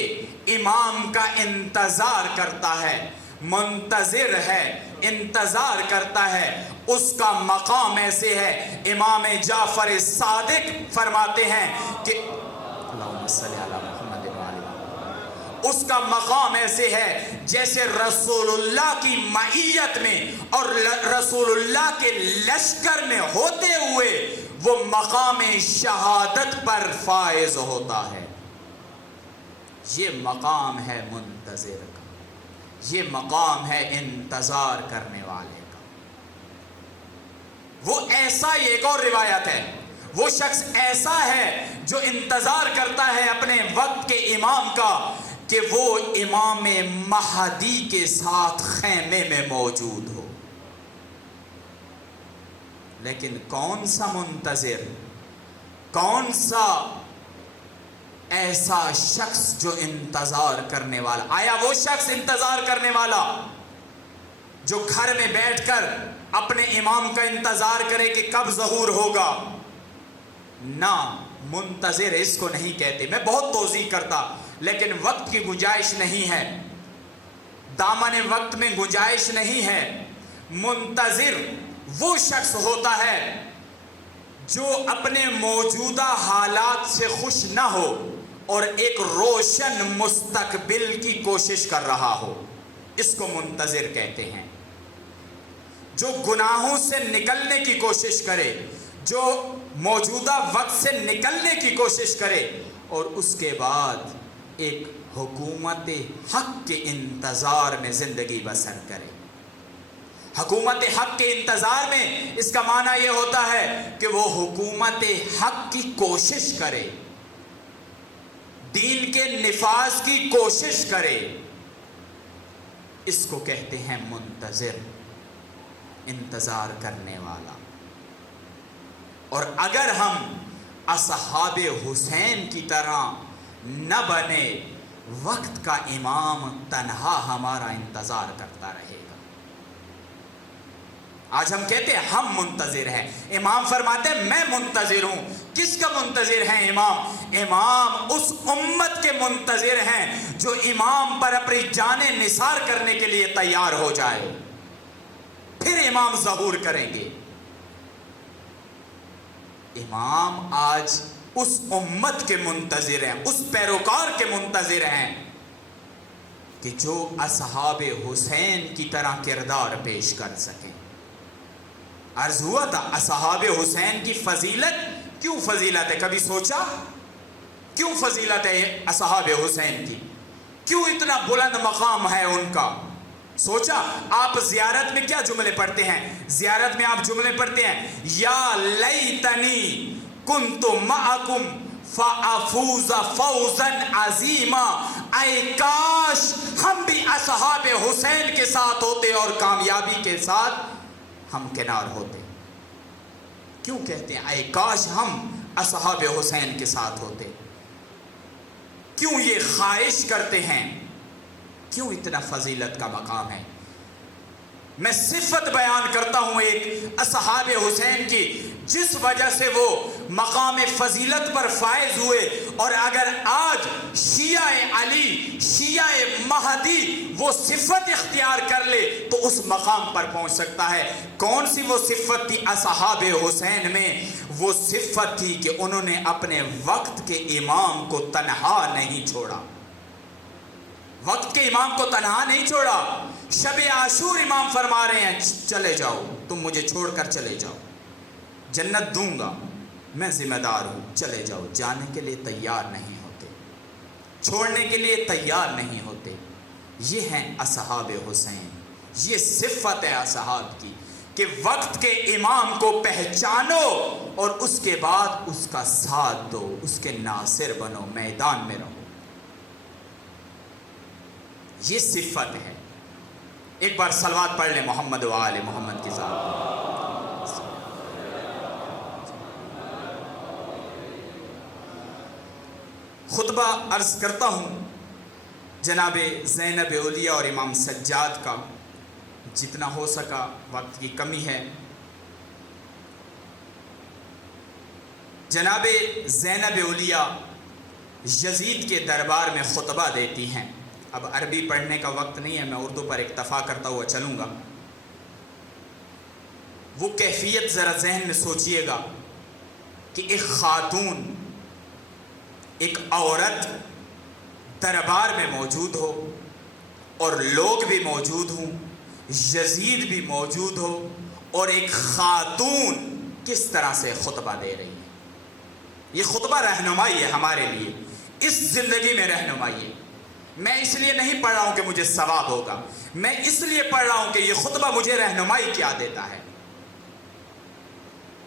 امام کا انتظار کرتا ہے، منتظر ہے، انتظار کرتا ہے، اس کا مقام ایسے ہے۔ امام جعفر صادق فرماتے ہیں کہ اللہم صلی علی محمد و علی، اس کا مقام ایسے ہے جیسے رسول اللہ کی معیت میں اور رسول اللہ کے لشکر میں ہوتے ہوئے وہ مقام شہادت پر فائز ہوتا ہے۔ یہ مقام ہے منتظر کا، یہ مقام ہے انتظار کرنے والے کا۔ وہ ایسا، ایک اور روایت ہے، وہ شخص ایسا ہے جو انتظار کرتا ہے اپنے وقت کے امام کا کہ وہ امام مہدی کے ساتھ خیمے میں موجود ہو۔ لیکن کون سا منتظر، کون سا ایسا شخص جو انتظار کرنے والا؟ آیا وہ شخص انتظار کرنے والا جو گھر میں بیٹھ کر اپنے امام کا انتظار کرے کہ کب ظہور ہوگا؟ نہ، منتظر اس کو نہیں کہتے۔ میں بہت توضیح کرتا، لیکن وقت کی گنجائش نہیں ہے، دامن وقت میں گنجائش نہیں ہے۔ منتظر وہ شخص ہوتا ہے جو اپنے موجودہ حالات سے خوش نہ ہو اور ایک روشن مستقبل کی کوشش کر رہا ہو، اس کو منتظر کہتے ہیں۔ جو گناہوں سے نکلنے کی کوشش کرے، جو موجودہ وقت سے نکلنے کی کوشش کرے اور اس کے بعد ایک حکومت حق کے انتظار میں زندگی بسر کرے۔ حکومت حق کے انتظار میں اس کا معنی یہ ہوتا ہے کہ وہ حکومت حق کی کوشش کرے، دین کے نفاذ کی کوشش کرے۔ اس کو کہتے ہیں منتظر، انتظار کرنے والا۔ اور اگر ہم اصحاب حسین کی طرح نہ بنے، وقت کا امام تنہا ہمارا انتظار کرتا رہے گا۔ آج ہم کہتے ہیں ہم منتظر ہیں، امام فرماتے ہیں میں منتظر ہوں۔ کس کا منتظر ہیں امام؟ امام اس امت کے منتظر ہیں جو امام پر اپنی جانیں نثار کرنے کے لیے تیار ہو جائے، پھر امام ظہور کریں گے۔ امام آج اس امت کے منتظر ہیں، اس پیروکار کے منتظر ہیں کہ جو اصحاب حسین کی طرح کردار پیش کر سکیں۔ عرض ہوا تھا اصحاب حسین کی فضیلت، کیوں فضیلت ہے؟ کبھی سوچا کیوں فضیلت ہے اصحاب حسین کی؟ کیوں اتنا بلند مقام ہے ان کا؟ سوچا؟ آپ زیارت میں کیا جملے پڑھتے ہیں؟ زیارت میں آپ جملے پڑھتے ہیں یا لیتنی کنت معکم فافوز فوزا عظیما، اے کاش ہم بھی اصحاب حسین کے ساتھ ہوتے اور کامیابی کے ساتھ ہم کنار ہوتے۔ کیوں کہتے ہیں اے کاش ہم اصحاب حسین کے ساتھ ہوتے؟ کیوں یہ خواہش کرتے ہیں؟ کیوں اتنا فضیلت کا مقام ہے؟ میں صفت بیان کرتا ہوں ایک اصحاب حسین کی، جس وجہ سے وہ مقام فضیلت پر فائز ہوئے۔ اور اگر آج شیعہ علی، شیعہ مہدی وہ صفت اختیار کر لے تو اس مقام پر پہنچ سکتا ہے۔ کون سی وہ صفت تھی اصحاب حسین میں؟ وہ صفت تھی کہ انہوں نے اپنے وقت کے امام کو تنہا نہیں چھوڑا، وقت کے امام کو تنہا نہیں چھوڑا۔ شب عاشور امام فرما رہے ہیں چلے جاؤ، تم مجھے چھوڑ کر چلے جاؤ، جنت دوں گا، میں ذمہ دار ہوں، چلے جاؤ۔ جانے کے لیے تیار نہیں ہوتے، چھوڑنے کے لیے تیار نہیں ہوتے۔ یہ ہیں اصحاب حسین، یہ صفت ہے اصحاب کی کہ وقت کے امام کو پہچانو اور اس کے بعد اس کا ساتھ دو، اس کے ناصر بنو، میدان میں رہو۔ یہ صفت ہے۔ ایک بار صلوات پڑھ لیں محمد و آل محمد کی ذات۔ خطبہ عرض کرتا ہوں جناب زینب اولیاء اور امام سجاد کا، جتنا ہو سکا، وقت کی کمی ہے۔ جناب زینب اولیاء یزید کے دربار میں خطبہ دیتی ہیں۔ اب عربی پڑھنے کا وقت نہیں ہے، میں اردو پر اکتفا کرتا ہوا چلوں گا۔ وہ کیفیت ذرا ذہن میں سوچئے گا کہ ایک خاتون، ایک عورت دربار میں موجود ہو اور لوگ بھی موجود ہوں، یزید بھی موجود ہو، اور ایک خاتون کس طرح سے خطبہ دے رہی ہے۔ یہ خطبہ رہنمائی ہے ہمارے لیے، اس زندگی میں رہنمائی ہے۔ میں اس لیے نہیں پڑھ رہا ہوں کہ مجھے ثواب ہوگا، میں اس لیے پڑھ رہا ہوں کہ یہ خطبہ مجھے رہنمائی کیا دیتا ہے۔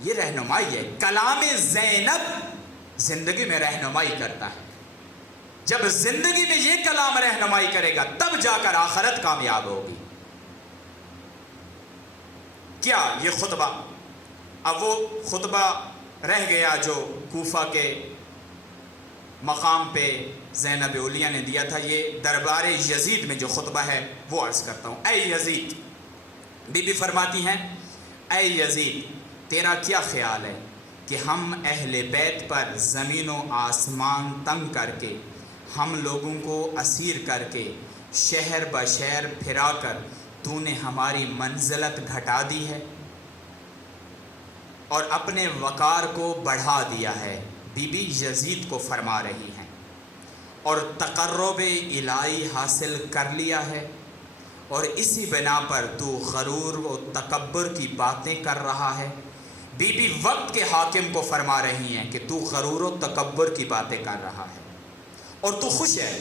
یہ رہنمائی ہے، کلام زینب زندگی میں رہنمائی کرتا ہے۔ جب زندگی میں یہ کلام رہنمائی کرے گا تب جا کر آخرت کامیاب ہوگی۔ کیا یہ خطبہ؟ اب وہ خطبہ رہ گیا جو کوفہ کے مقام پہ زینب اولیاء نے دیا تھا۔ یہ دربار یزید میں جو خطبہ ہے وہ عرض کرتا ہوں۔ اے یزید، بی بی فرماتی ہیں اے یزید، تیرا کیا خیال ہے کہ ہم اہل بیت پر زمین و آسمان تنگ کر کے، ہم لوگوں کو اسیر کر کے، شہر بشہر پھرا کر تو نے ہماری منزلت گھٹا دی ہے اور اپنے وقار کو بڑھا دیا ہے۔ بی بی یزید کو فرما رہی ہیں، اور تقرب الہی حاصل کر لیا ہے اور اسی بنا پر تو غرور و تکبر کی باتیں کر رہا ہے۔ بی بی وقت کے حاکم کو فرما رہی ہیں کہ تو غرور و تکبر کی باتیں کر رہا ہے، اور تو خوش ہے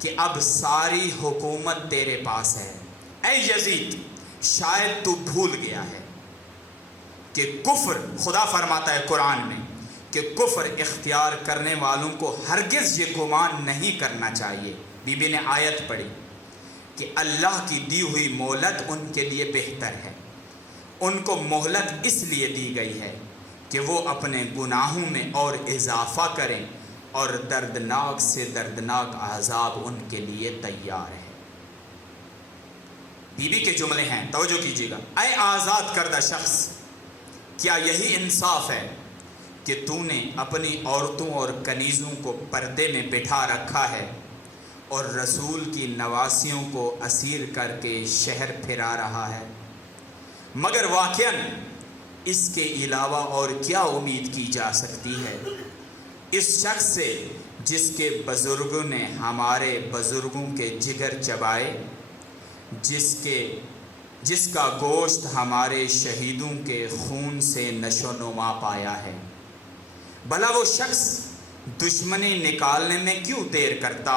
کہ اب ساری حکومت تیرے پاس ہے۔ اے یزید، شاید تو بھول گیا ہے کہ کفر، خدا فرماتا ہے قرآن میں کہ کفر اختیار کرنے والوں کو ہرگز یہ گمان نہیں کرنا چاہیے۔ بی بی نے آیت پڑھی کہ اللہ کی دی ہوئی مہلت ان کے لیے بہتر ہے۔ ان کو مہلت اس لیے دی گئی ہے کہ وہ اپنے گناہوں میں اور اضافہ کریں، اور دردناک سے دردناک عذاب ان کے لیے تیار ہے۔ بی بی کے جملے ہیں، توجہ کیجیے گا۔ اے آزاد کردہ شخص، کیا یہی انصاف ہے کہ تو نے اپنی عورتوں اور کنیزوں کو پردے میں بٹھا رکھا ہے اور رسول کی نواسیوں کو اسیر کر کے شہر پھرا رہا ہے؟ مگر واقعاً اس کے علاوہ اور کیا امید کی جا سکتی ہے اس شخص سے جس کے بزرگوں نے ہمارے بزرگوں کے جگر چبائے، جس کا گوشت ہمارے شہیدوں کے خون سے نشو نما پایا ہے؟ بھلا وہ شخص دشمنی نکالنے میں کیوں دیر کرتا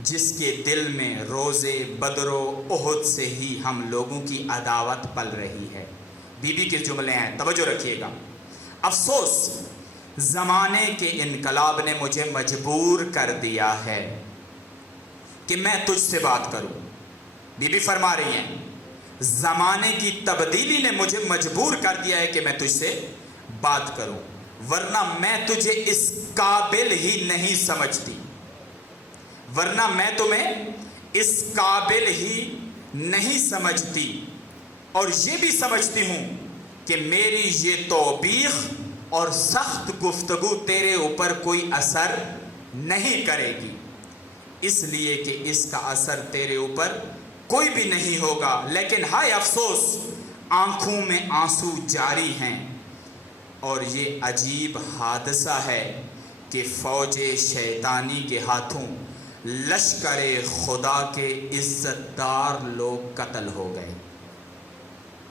جس کے دل میں روز بدر و احد سے ہی ہم لوگوں کی عداوت پل رہی ہے؟ بی بی کے جملے ہیں، توجہ رکھیے گا۔ افسوس، زمانے کے انقلاب نے مجھے مجبور کر دیا ہے کہ میں تجھ سے بات کروں۔ بی بی فرما رہی ہیں، زمانے کی تبدیلی نے مجھے مجبور کر دیا ہے کہ میں تجھ سے بات کروں، ورنہ میں تجھے اس قابل ہی نہیں سمجھتی، ورنہ میں تمہیں اس قابل ہی نہیں سمجھتی، اور یہ بھی سمجھتی ہوں کہ میری یہ توبیخ اور سخت گفتگو تیرے اوپر کوئی اثر نہیں کرے گی، اس لیے کہ اس کا اثر تیرے اوپر کوئی بھی نہیں ہوگا۔ لیکن ہائے افسوس، آنکھوں میں آنسو جاری ہیں، اور یہ عجیب حادثہ ہے کہ فوج شیطانی کے ہاتھوں لشکر خدا کے عزت دار لوگ قتل ہو گئے۔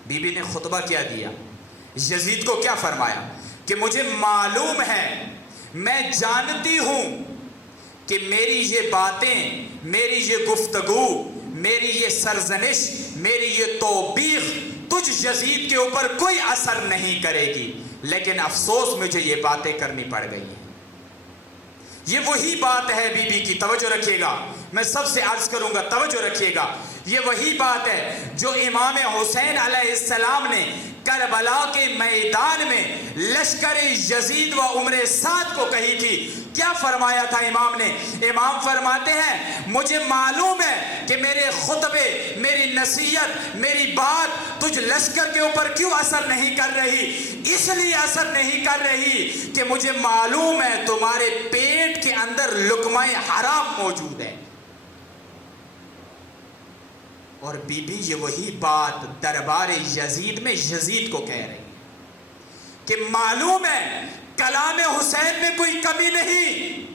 بی بی نے خطبہ کیا دیا؟ یزید کو کیا فرمایا کہ مجھے معلوم ہے، میں جانتی ہوں کہ میری یہ باتیں، میری یہ گفتگو، میری یہ سرزنش، میری یہ توبیخ تجھ یزید کے اوپر کوئی اثر نہیں کرے گی، لیکن افسوس مجھے یہ باتیں کرنی پڑ گئی ہیں۔ یہ وہی بات ہے بی بی کی، توجہ رکھیے گا، میں سب سے عرض کروں گا توجہ رکھیے گا، یہ وہی بات ہے جو امام حسین علیہ السلام نے کربلا کے میدان میں لشکر یزید و عمر سعد کو کہی تھی۔ کیا فرمایا تھا امام نے؟ امام فرماتے ہیں، مجھے معلوم ہے کہ میرے خطبے، میری نصیحت، میری بات تجھ لشکر کے اوپر کیوں اثر نہیں کر رہی؟ اس لیے اثر نہیں کر رہی کہ مجھے معلوم ہے تمہارے پیٹ کے اندر لقمہ حرام موجود ہے۔ اور بی بی یہ وہی بات دربار یزید میں یزید کو کہہ رہی کہ معلوم ہے کلام حسین میں کوئی کمی نہیں،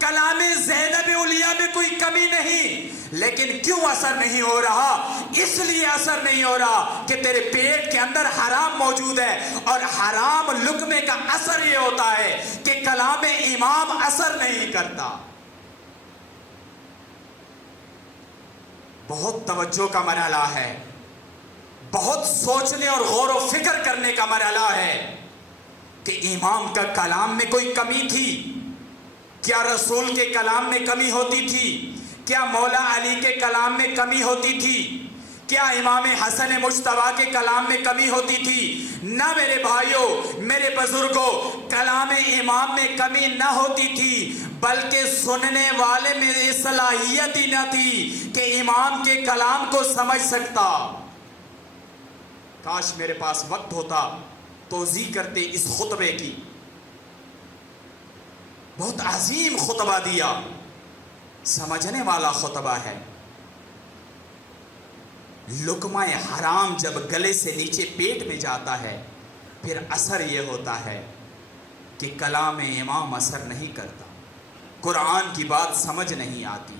کلام زینب علیہ میں کوئی کمی نہیں، لیکن کیوں اثر نہیں ہو رہا؟ اس لیے اثر نہیں ہو رہا کہ تیرے پیٹ کے اندر حرام موجود ہے، اور حرام لقمے کا اثر یہ ہوتا ہے کہ کلام امام اثر نہیں کرتا۔ بہت توجہ کا مرحلہ ہے، بہت سوچنے اور غور و فکر کرنے کا مرحلہ ہے کہ امام کا کلام میں کوئی کمی تھی؟ کیا رسول کے کلام میں کمی ہوتی تھی؟ کیا مولا علی کے کلام میں کمی ہوتی تھی؟ کیا امام حسن مجتبیٰ کے کلام میں کمی ہوتی تھی؟ نہ میرے بھائیوں، میرے بزرگوں، کلام امام میں کمی نہ ہوتی تھی، بلکہ سننے والے میں یہ صلاحیت ہی نہ تھی کہ امام کے کلام کو سمجھ سکتا۔ کاش میرے پاس وقت ہوتا توضیح کرتے اس خطبے کی، بہت عظیم خطبہ دیا، سمجھنے والا خطبہ ہے۔ لقمہ حرام جب گلے سے نیچے پیٹ میں جاتا ہے، پھر اثر یہ ہوتا ہے کہ کلام امام اثر نہیں کرتا، قرآن کی بات سمجھ نہیں آتی۔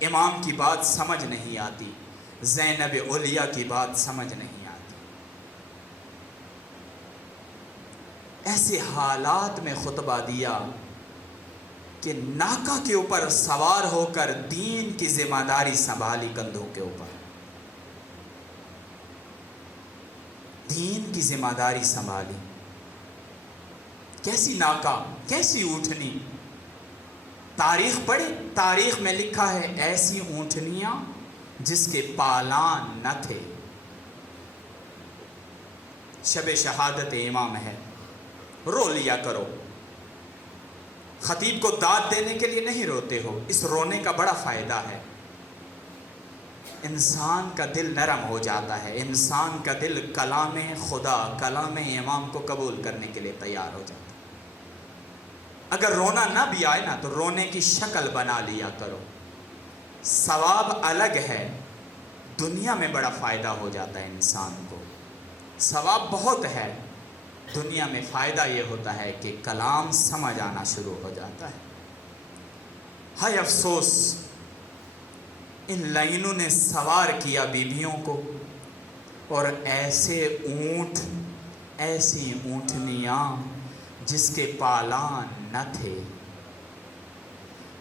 امام کی بات سمجھ نہیں آتی، زینب علیہ کی بات سمجھ نہیں آتی۔ ایسے حالات میں خطبہ دیا کہ ناکا کے اوپر سوار ہو کر دین کی ذمہ داری سنبھالی کندھوں کے اوپر، دین کی ذمہ داری سنبھالی۔ کیسی ناکا، کیسی اونٹنی! تاریخ پڑھے، تاریخ میں لکھا ہے ایسی اونٹنیاں جس کے پالان نہ تھے۔ شب شہادت امام ہے، رو لیا کرو۔ خطیب کو داد دینے کے لیے نہیں روتے ہو، اس رونے کا بڑا فائدہ ہے۔ انسان کا دل نرم ہو جاتا ہے، انسان کا دل کلام خدا، کلام امام کو قبول کرنے کے لیے تیار ہو جاتا ہے۔ اگر رونا نہ بھی آئے نا تو رونے کی شکل بنا لیا کرو، ثواب الگ ہے، دنیا میں بڑا فائدہ ہو جاتا ہے انسان کو، ثواب بہت ہے، دنیا میں فائدہ یہ ہوتا ہے کہ کلام سمجھ آنا شروع ہو جاتا ہے۔ ہائے افسوس، ان لائنوں نے سوار کیا بیویوں کو، اور ایسے اونٹ، ایسی اونٹنیاں جس کے پالان نہ تھے،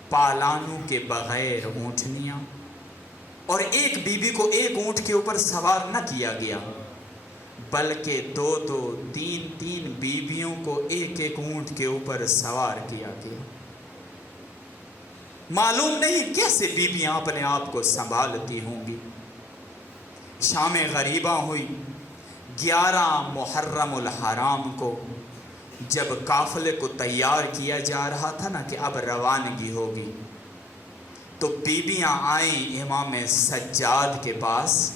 پالانوں کے بغیر اونٹنیاں، اور ایک بیوی کو ایک اونٹ کے اوپر سوار نہ کیا گیا بلکہ دو دو تین تین بیویوں کو ایک ایک اونٹ کے اوپر سوار کیا گیا۔ معلوم نہیں کیسے بیویاں اپنے آپ کو سنبھالتی ہوں گی۔ شام غریبہ ہوئی، 11 محرم الحرام کو جب قافلے کو تیار کیا جا رہا تھا نا کہ اب روانگی ہوگی، تو بیویاں آئیں امام سجاد کے پاس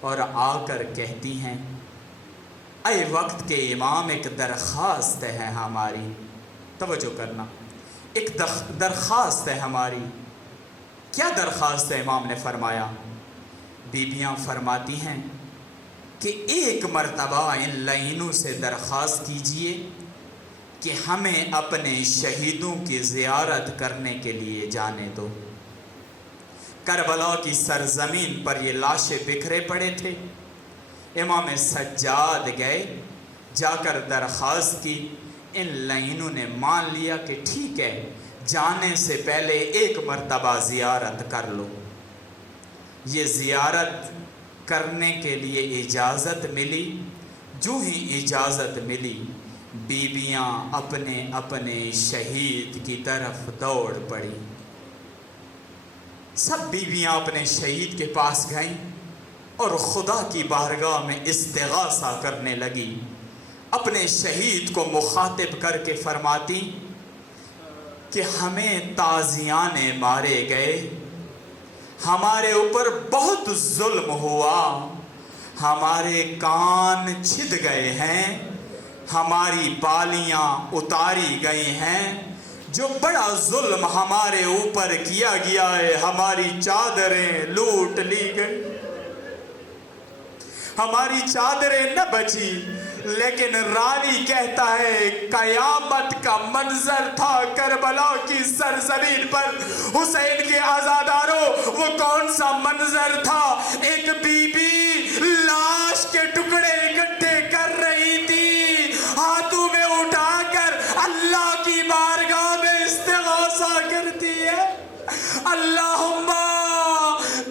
اور آ کر کہتی ہیں، اے وقت کے امام، ایک درخواست ہے ہماری، توجہ کرنا، ایک درخواست ہے ہماری۔ کیا درخواست ہے؟ امام نے فرمایا، بیویاں فرماتی ہیں کہ ایک مرتبہ ان لائنوں سے درخواست کیجئے کہ ہمیں اپنے شہیدوں کی زیارت کرنے کے لیے جانے دو۔ کربلا کی سرزمین پر یہ لاشیں بکھرے پڑے تھے، امام سجاد گئے، جا کر درخواست کی، ان لائنوں نے مان لیا کہ ٹھیک ہے، جانے سے پہلے ایک مرتبہ زیارت کر لو۔ یہ زیارت کرنے کے لیے اجازت ملی، جو ہی اجازت ملی بیویاں اپنے اپنے شہید کی طرف دوڑ پڑی۔ سب بیویاں اپنے شہید کے پاس گئیں اور خدا کی بارگاہ میں استغاثہ کرنے لگی، اپنے شہید کو مخاطب کر کے فرماتی کہ ہمیں تازیان مارے گئے، ہمارے اوپر بہت ظلم ہوا، ہمارے کان چھد گئے ہیں، ہماری بالیاں اتاری گئی ہیں، جو بڑا ظلم ہمارے اوپر کیا گیا ہے، ہماری چادریں لوٹ لی گئی، ہماری چادریں نہ بچی۔ لیکن راوی کہتا ہے قیامت کا منظر تھا کربلا کی سرزمین پر، حسین کے عزاداروں، وہ کون سا منظر تھا؟ ایک بی بی لاش کے ٹکڑے اکٹھے کر رہی تھی، ہاتھوں میں اٹھا کر اللہ کی بارگاہ میں استغاثہ کرتی ہے، اللہم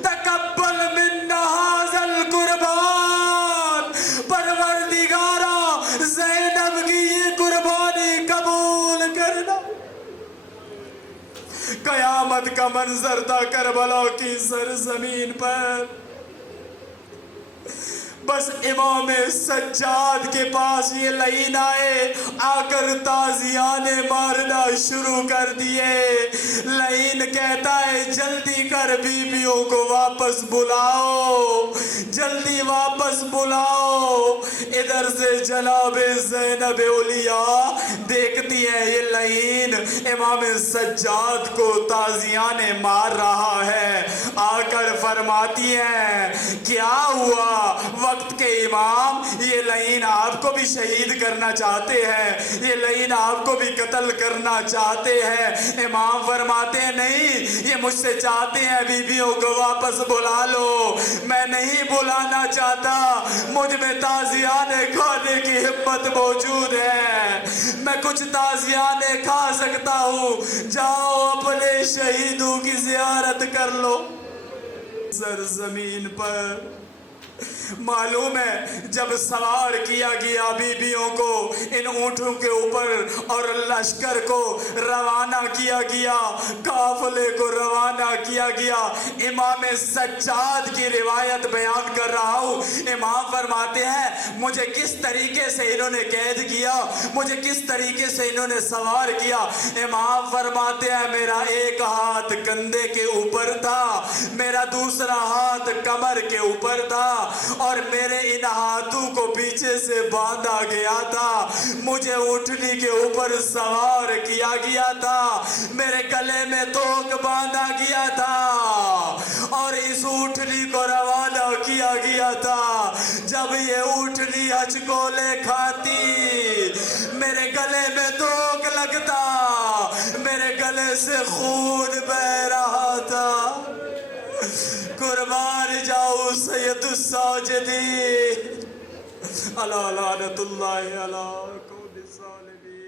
تقبل منا ھذا القربان، پروردگارا زینب کی یہ قربانی قبول کرنا۔ قیامت کا منظر تھا کربلا کی سرزمین پر۔ بس امام سجاد کے پاس یہ لائن آئے، آ کر تازیانے مارنا شروع کر دیے۔ لائن کہتا ہے جلدی کر بیویوں کو واپس بلاؤ، جلدی واپس بلاؤ۔ ادھر سے جناب زینب علیہ دیکھتی ہے یہ لائن امام سجاد کو تازیانے مار رہا ہے، آ کر فرماتی ہیں کیا ہوا وقت کے امام، یہ لعین آپ کو بھی شہید کرنا چاہتے ہیں، یہ لعین آپ کو بھی قتل کرنا چاہتے ہیں۔ امام فرماتے ہیں نہیں، یہ مجھ سے چاہتے ہیں بیویوں کو واپس بلا لو، میں نہیں بلانا چاہتا، مجھ میں تعزیانے کھانے کی ہمت موجود ہے، میں کچھ تعزیانے کھا سکتا ہوں، جاؤ اپنے شہیدوں کی زیارت کر لو۔ سرزمین پر معلوم ہے جب سوار کیا گیا بیویوں کو ان اونٹوں کے اوپر اور لشکر کو روانہ کیا گیا، قافلے کو روانہ کیا گیا، امام سجاد کی روایت بیان کر رہا ہوں، امام فرماتے ہیں مجھے کس طریقے سے انہوں نے قید کیا، مجھے کس طریقے سے انہوں نے سوار کیا۔ امام فرماتے ہیں میرا ایک ہاتھ کندھے کے اوپر تھا، میرا دوسرا ہاتھ کمر کے اوپر تھا، اور میرے ان ہاتھوں کو پیچھے سے باندھا گیا تھا، مجھے اونٹنی کے اوپر سوار کیا گیا تھا، میرے گلے میں توک باندھا گیا تھا، اور اس اونٹنی کو روانہ کیا گیا تھا۔ جب یہ اونٹنی ہچکولے کھاتی، میرے گلے میں توک لگتا، میرے گلے سے خون بہ رہا تھا۔ قربان جاؤ سید الساجدین، الا لعنت اللہ علی قوم الظالمین۔